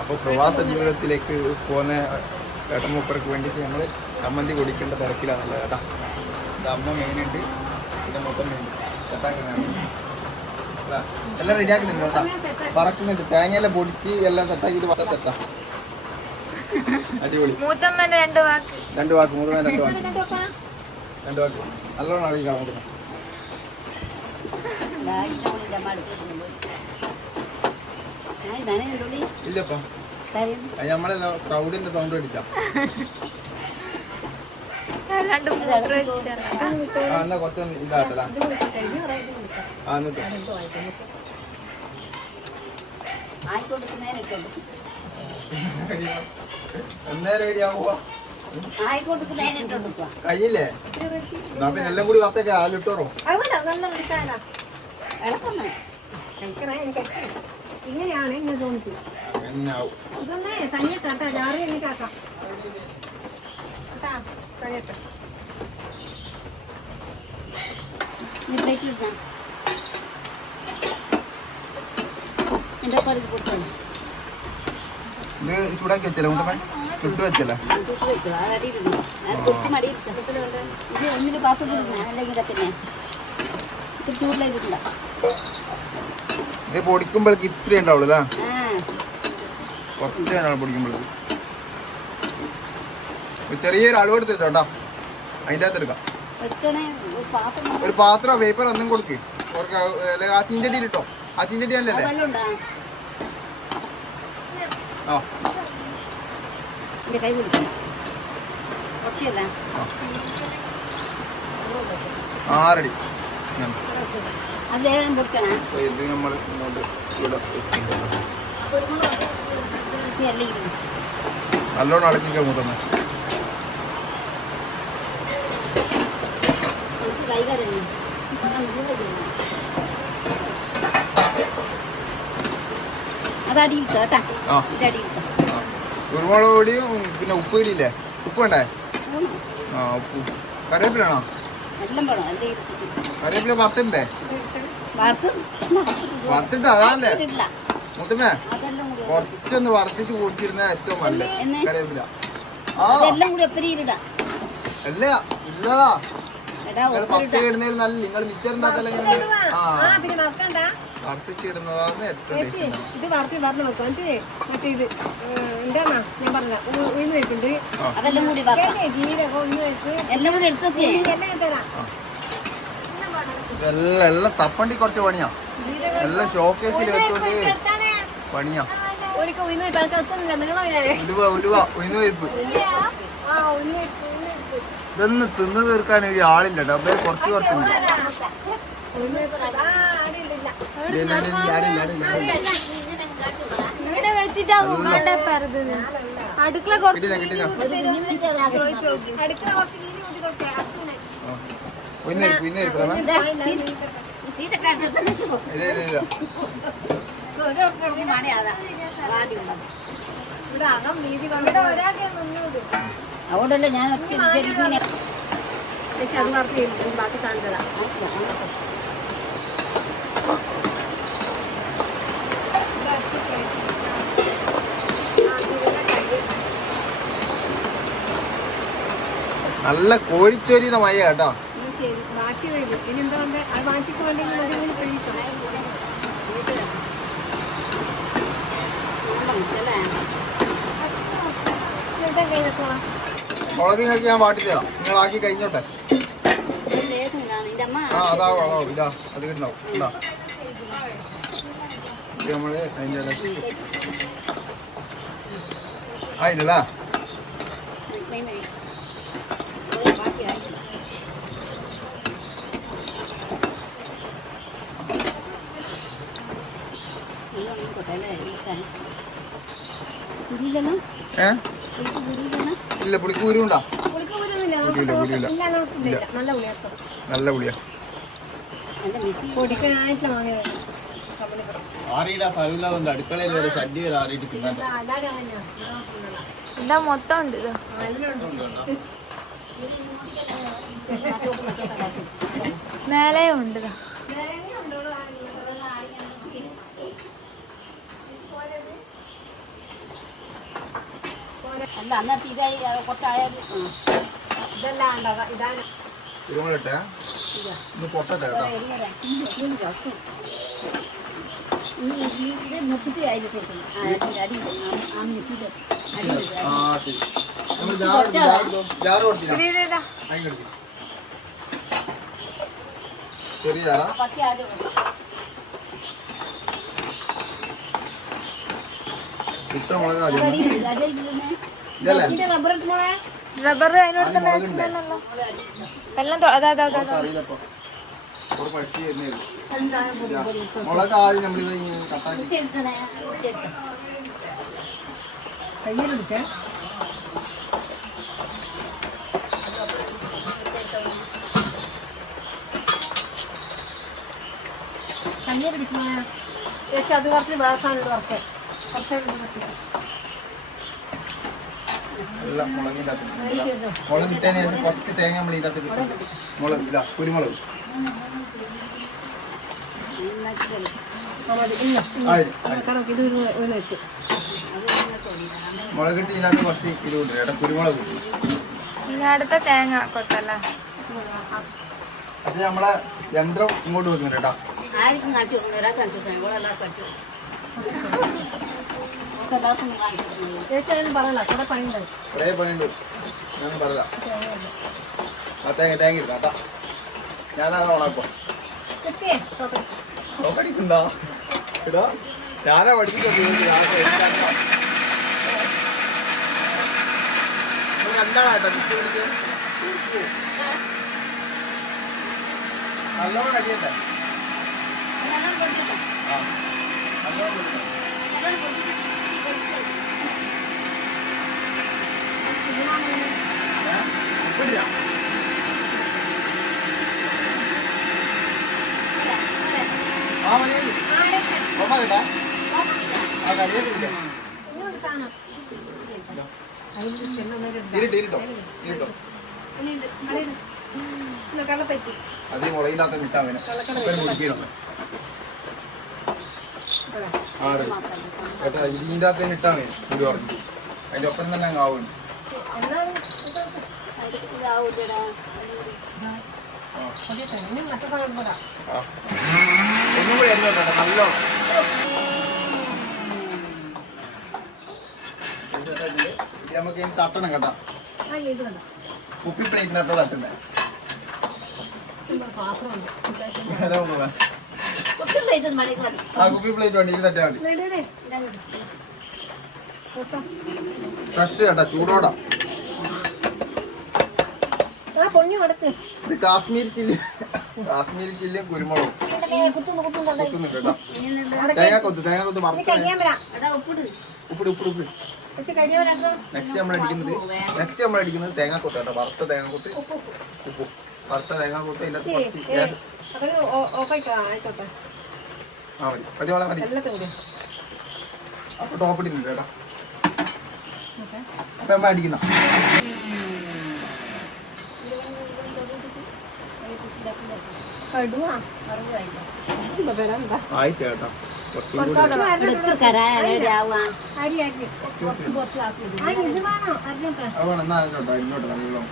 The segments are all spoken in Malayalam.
അപ്പോൾ പ്രവാസ ജീവിതത്തിലേക്ക് പോകുന്ന ഏട്ടമൂപ്പർക്ക് വേണ്ടിയിട്ട് നമ്മൾ ചമ്മന്തി കുടിക്കേണ്ട തിരക്കിലാണല്ലോ ഏട്ടാ. ഇത് അമ്മ മെയിനുണ്ട് പിന്നെ മൊത്തം മെയിൻ ചേട്ടാക്കുന്നതാണ് എല്ലാം റെഡിയാക്കുന്നുണ്ട് കേട്ടാ പറക്കുന്നുണ്ട്. തേങ്ങയെല്ലാം പൊടിച്ച് എല്ലാം സെറ്റാക്കിയിട്ട് തെറ്റാ അടിപൊളി. മൂത്തമ്മന്റെ രണ്ട് വാക്ക്. രണ്ട് വാക്ക് രണ്ട് വാക്ക്. രണ്ട് വാക്ക്? നല്ലോണം അറിയിക്കാം നമുക്ക് ഇല്ലപ്പാ. നമ്മളെല്ലാം ക്രൗഡിന്റെ സൗണ്ട് അടിക്കാം എന്നാ ആ കയ്യില്ലേ? എന്നാ പിന്നെ എല്ലാം കൂടി വറുത്തേക്ക് ആലിട്ടോറോ ഇങ്ങനെയാണ് ഇങ്ങനെ തോന്നിട്ട് എന്നാവും ഇതൊന്നേ തന്നിട്ടാ ജാറി എനിക്കാക്കാം കഴിയട്ടെ. ഇത് ചൂടാക്കി വെച്ചല്ലേ മുട്ടമ്മ ചുട്ട് വെച്ചല്ലേ? ഒന്നിന് പാത്രം ചൂടിലായിട്ടില്ല ഇത് പൊടിക്കുമ്പോഴേക്ക് ഇത്രയും ഉണ്ടാവുള്ളൂ അല്ലേ? കുറച്ച് തന്നെയാണ് പൊടിക്കുമ്പോഴേക്ക്. ചെറിയൊരു അളവ് എടുത്ത് വെച്ചോ കേട്ടോ. അതിന്റെ അകത്ത് എടുക്കാം. ഒരു പാത്രം. പേപ്പർ ഒന്നും കൊടുക്ക്. ആ ചീഞ്ചട്ടിയിൽ ഇട്ടോ. ആ ചീഞ്ചട്ടി അല്ലല്ലേ? ആ. എന്റെ ഇത് നമ്മൾ ഇങ്ങോട്ട് ഇവിടെ നല്ലോണം അടക്കിക്കാൻ മുതന്നെ കുരുമുളക് പൊടിയും പിന്നെ ഉപ്പ് ഇടിയില്ലേ ഉപ്പ് വേണ്ടേ? ആ ഉപ്പ്. കറിവേപ്പിലാണോ എല്ലാം വേണം. അല്ലേ കറിവേപ്പില വറുത്തിണ്ടേ വറുത്തിട്ട്? അതാണല്ലേ? മുത്തമ്മേ കുറച്ചൊന്ന് വറുത്തിട്ട് കുടിച്ചിരുന്ന ഏറ്റവും നല്ല? കറിവേപ്പില. അല്ല ഇല്ലതാ പത്ത് ഇടുന്നതിൽ നല്ല നിങ്ങൾ മിച്ചറുണ്ടാക്കല്ലേ ആ. ആ പിന്നെ മറക്കണ്ട വറുത്തിട്ട് ഇടുന്നതാണ് ഏറ്റവും ഇത് എന്താന്നാ ഞാൻ പറഞ്ഞ ഉഴുന്ന് അതെല്ലാം കൂടി ജീരകം ഉഴുന്ന് വെക്ക് എല്ലാം കൂടി എടുത്തു എല്ലാം ഞാൻ തരാം. എല്ലാം എല്ലാം തപ്പണ്ടി കുറച്ച് പണിയാ. എല്ലാം ഷോക്കേസിൽ വെച്ചോണ്ട് പണിയാ. നിങ്ങളെ ഉലുവ പരിപ്പ്. ഉഴുന്ന് വെച്ച് ഇതൊന്ന് തിന്നു തീർക്കാൻ ഒരു ആളില്ല ഡബ്ബയിൽ കുറച്ച് കുറച്ചുണ്ട് ഉഴുന്ന് വെച്ച് ആ ആടിയില്ല ഇല്ല, ഇല്ല, ഇല്ല, ആടില്ല, ആടില്ല, ആടില്ല. ഇവിടെ ഞാൻ അടുക്കള കുറച്ച് ചോദിച്ചു. നോക്കി ഇങ്ങനെ കഴിക്കണം മയ കേട്ടോ മുളക് നിങ്ങൾക്ക് ഞാൻ വാട്ടി തരാം. നിങ്ങൾ ആക്കി കഴിഞ്ഞോട്ടെ. ആ അതാവും അതാവും ഇതാ അത് കിട്ടുണ്ടാവും ഇതാ. അതിന്റെ ഇടയ്ക്ക് വരെ ആറിയിട്ട് തിന്നാൻ നല്ല പുളിയാ മൊത്തം ഉണ്ട് ഇത് മേലെയും ഉണ്ട് ഇതാ. അല്ല അന്നത്തെ ഇതായി കൊച്ചായാലും ഇതെല്ലാം ഉണ്ടോ ഇതാണ് ഇട്ടേ ഒന്ന്. പൊട്ടട്ടെ ചെറിയ ജാറാ പത്തി ആദ്യം റബ്ബർ അതിനോട് തന്നെ വെച്ചിട്ടുണ്ടല്ലോ എല്ലാം തൊ- അതാ അതാ അതാ മുളക് ആദ്യം കുത്തിയെടുക്കണം കയ്യിലെടുക്കേ. കഞ്ഞിയെടുക്കണേ ചേച്ചി അത് കുറച്ച് വേസാണ് വർക്ക് കുറച്ച് എല്ലാം മുളകിന്റെ അകത്ത് മുളക് ഇട്ടതിന് ശേഷം കുറച്ച് തേങ്ങ നമ്മൾ ഇതിന്റെ അകത്ത് ഇട്ടു മുളക് ഇല്ല കുരുമുളക്. മുളകിട്ട് ഇതിനകത്ത് കുറച്ച് ഇത് കൊണ്ടു കേട്ടോ കുരുമുളക്. അടുത്ത തേങ്ങ കൊട്ടല്ല അത് നമ്മളെ യന്ത്രം ഇങ്ങോട്ട് വെക്കുന്നുണ്ട് കേട്ടോ ആർക്കും കാട്ടി കൊടുക്കണം ഒരാൾക്ക് കാട്ടി കൊടുക്കണം ഇവിടെ എല്ലാവർക്കും കാട്ടി നമുക്ക് എല്ലാവർക്കും കാണിച്ചു കൊടുക്കണം ചേച്ചി അതിന് പറയല കുറെ പണിയുണ്ട്. ഞാൻ പറയാം ആ തേങ്ങ തേങ്ങ ഇടാം കേട്ടോ ഞാനത് ഓണാക്കോ നോക്കടിക്കണ്ടാ ഇടാ ഞാനാ പിടിച്ച് നല്ലോണം അടിയട്ടെ ആ നല്ലോണം പൊടിക്കണം. അത് അവനെ ഇപ്പം മുടിക്കണം ആ അതെ. കേട്ടോ ഇതിന്റെ അകത്ത് തന്നെ ഇട്ടാ മതി ഇത് പറഞ്ഞു. അതിന്റെ ഒപ്പം തന്നെ അങ്ങ് ആവും ഒന്നും കൂടി എണ്ണ കേട്ടോ നല്ലോ. നമുക്ക് ഇനി തട്ടണം കേട്ടോ. കുപ്പി പ്ലേറ്റിനകത്ത് തട്ടുന്നേ ഇവിടെ കുപ്പി പ്ലേറ്റ് വേണ്ടി ഇത് തട്ടിയാൽ മതി. ഇവിടെ, ഇവിടെ. കേട്ടോ. ഫ്രഷ് കേട്ടോ ചൂടോടാ. ഇത് കാശ്മീർ ചില്ലി കാശ്മീർ ചില്ലിയും കുരുമുളകും. കൊത്തുന്നുണ്ട് കേട്ടോ. തേങ്ങ കൊത്ത് തേങ്ങ കൊത്ത് ഉപ്പിട്. ഉപ്പിട് ഉപ്പിട് നെക്സ്റ്റ് നമ്മൾ അടിക്കുന്നത് നെക്സ്റ്റ് നമ്മൾ അടിക്കുന്നത് തേങ്ങ കൊത്ത് കേട്ടോ. വറുത്ത തേങ്ങ കൊത്ത്. ഉപ്പ് വറുത്ത തേങ്ങ കൊത്ത് കുറച്ച് ആ മതി. പതിവോളം മതി. അപ്പോൾ ടോപ്പ് ഇടുന്നുണ്ട് കേട്ടോ. അപ്പം നമ്മൾ അടിക്കുന്ന ആയിട്ട് കേട്ടോ ഇങ്ങോട്ട് നല്ലോണം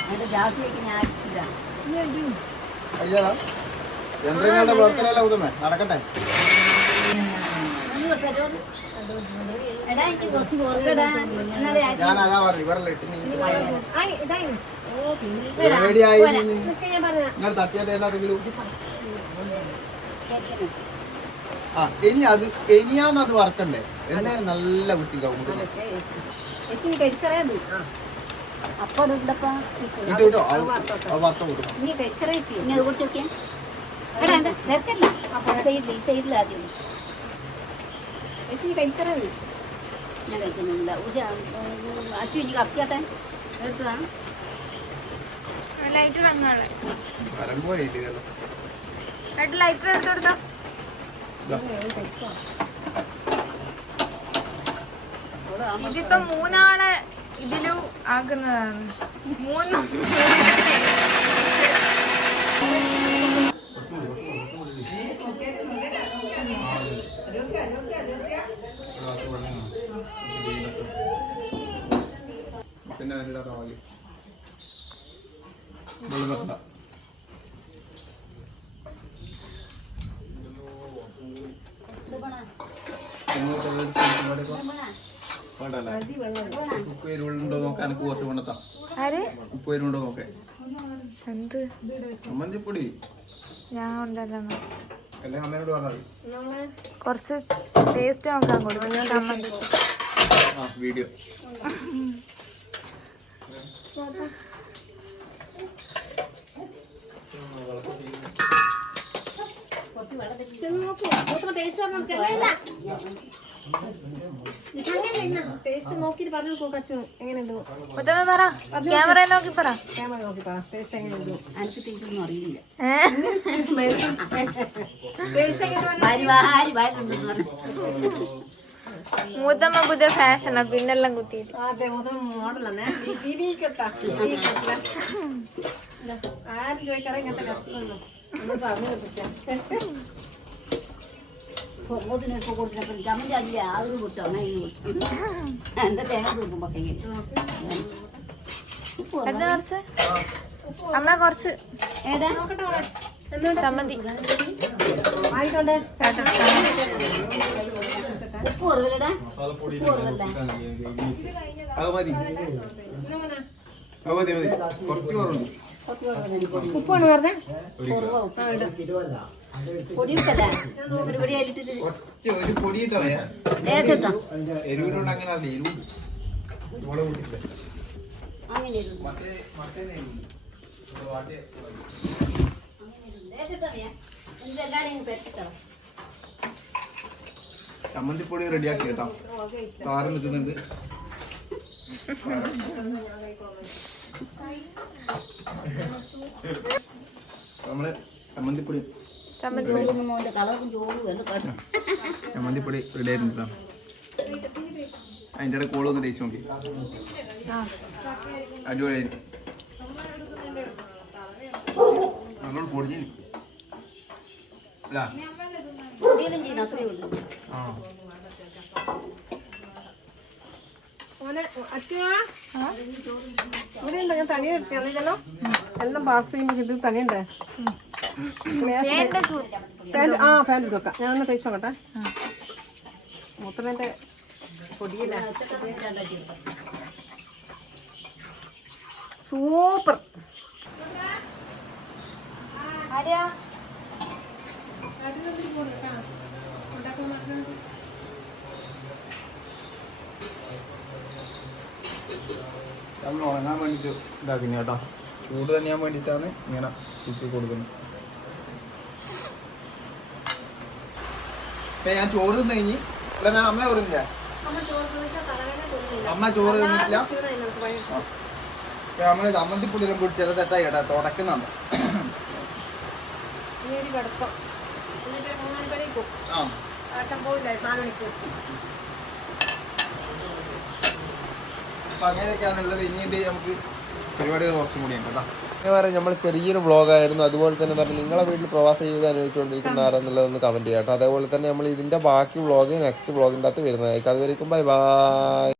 അതിന്റെ യന്ത്രങ്ങളുടെ പ്രവർത്തനമല്ല ഉദമേ നടക്കട്ടെ. എന്നാലേ പറഞ്ഞു ഇവരല്ല പേടിയായി നിങ്ങൾ. ആ ഇനി അത് ഇനിയാന്ന് അത് വറക്കണ്ടേ? എന്തായാലും നല്ല കുട്ടിക്കാവും അപ്പൊ അത് വറുത്ത കൂട്ടും ഞാൻ കഴിക്കുന്നില്ല. ഉജ അച്ചു ഇനി കപ്പിയാട്ടെ എടുത്തതാ? ലൈറ്റർ എടുത്തു കൊടുത്തോ. ഇതിപ്പോ മൂന്നാളെ ഇതിൽ ആക്കുന്നതാണ്. മൂന്നും പിന്നെ അതിന്റെ റോൽ വെള്ളം വേണ്ടല്ലേ ഉപ്പ് എരിവുണ്ടോ നോക്കാൻ? എനിക്ക് കുറച്ച് കൊണ്ടെത്താം ഉപ്പ് എരിവുണ്ടോ നോക്കേ എന്ത്? ചമ്മന്തിപ്പൊടി. ഞാൻ നമ്മളെ കുറച്ച് ടേസ്റ്റ് നോക്കാൻ കൊടുക്കും. ആ വീഡിയോ നോക്കൂ. ടേസ്റ്റ് നോക്കാം ടേസ്റ്റ് നോക്കിയിട്ട് പറഞ്ഞു നോക്കച്ചു എങ്ങനെയുണ്ട്? മുത്തമ്മ പറ. ക്യാമറ നോക്കി പറ. ക്യാമറ നോക്കി പറ. ടേസ്റ്റ് എങ്ങനെയുണ്ട്? എനിക്ക്? ടേസ്റ്റ് മൂത്തമ്മ പുതിയ ഫാഷനാ പിന്നെല്ലാം കുത്തിയിട്ട്. അതെ മൂത്തമ്മ മോഡലാണ്. ടിവിക്കെത്താ ആരും ചോദിക്കാതെ ഇങ്ങനത്തെ കഷ്ടമല്ലോ പറഞ്ഞു ഇപ്പൊ കൊടുത്തപ്പോൾ ചമ്മന്തി അതില്ല ആളുകൾ കൊടുത്തു അങ്ങനെ ഇത് കൊടുത്തു തേങ്ങ തീർക്കുമ്പോ കയ്യിൽ. എടുത്ത കുറച്ച്? അമ്മ കുറച്ച്. ചമ്മന്തി. ഉപ്പ് കുറവില്ലടാ. ഉപ്പ് കുറവല്ല? അത് മതി. അത് മതി മതി. കുറച്ച് കുറവുണ്ട്. ഉപ്പാണ് പറഞ്ഞേ? ഒരു പൊടി അതിലിട്ടിട്ട് അങ്ങനെ ചമ്മന്തിപ്പൊടി റെഡിയാക്കി കേട്ടോ. താരം നിൽക്കുന്നുണ്ട്. നമ്മൾ ചമ്മന്തിപ്പൊടി. ചമ്മന്തിപ്പൊടി റെഡി ആയിട്ടുണ്ട് ട്ടോ. അതിന്റെ ഇടയിൽ കോളൊന്ന് ടേസ്റ്റ് നോക്കി. അടിപൊളിയായി. നല്ലോണം പൊടിഞ്ഞില്ല ആ. മോനെ അച്ഛാ. ഇവിടെ ഉണ്ടോ ഞാൻ തനിയെ അറിയില്ലല്ലോ. എല്ലാം പാസ് ചെയ്യുമ്പോൾ ഇത് തനിയുണ്ടേ. ആ ഫാൻ ഇട്ട് വെക്കാം ഞാൻ ഒന്ന് ടേസ്റ്റ് നോക്കട്ടെ. മൂത്രമേന്റെ പൊടിയില്ല? സൂപ്പർ. ആര്യാ? നമ്മൾ ഉണങ്ങാൻ വേണ്ടിയിട്ട് ഇതാക്കുന്ന കേട്ടോ. ചൂട് തന്നെയാൻ വേണ്ടിയിട്ടാണ് ഇങ്ങനെ ചുറ്റി കൊടുക്കുന്നത്. ഞാൻ ചോറ് തിന്നു കഴിഞ്ഞ്. അല്ല ഞാൻ അമ്മ ചോറ് തിന്നില്ല. അമ്മ ചോറ് തിന്നിട്ടില്ല. നമ്മൾ ചമ്മന്തിപ്പൊടിയെല്ലാം പിടിച്ച് ചില തെറ്റായി കേട്ടോ. തുടക്കുന്നുണ്ട്. ആ. അങ്ങനെയൊക്കെയാണുള്ളത് ഇനിയുണ്ട് നമുക്ക് പരിപാടികൾ കുറച്ചും കൂടി ഉണ്ട് കേട്ടോ. പറയാം നമ്മൾ ചെറിയൊരു വ്ളോഗായിരുന്നു. അതുപോലെ തന്നെ തന്നെ നിങ്ങളെ വീട്ടിൽ പ്രവാസ ജീവിതം അനുഭവിച്ചുകൊണ്ടിരിക്കുന്ന ആരെന്നുള്ളതൊന്ന് കമന്റ് ചെയ്യാം അതേപോലെ തന്നെ നമ്മൾ ഇതിന്റെ ബാക്കി വ്ളോഗ് നെക്സ്റ്റ് വ്ളോഗിന്റെ അകത്ത് വരുന്നതായിരിക്കും. അതുവരേക്കും ബൈ ബൈ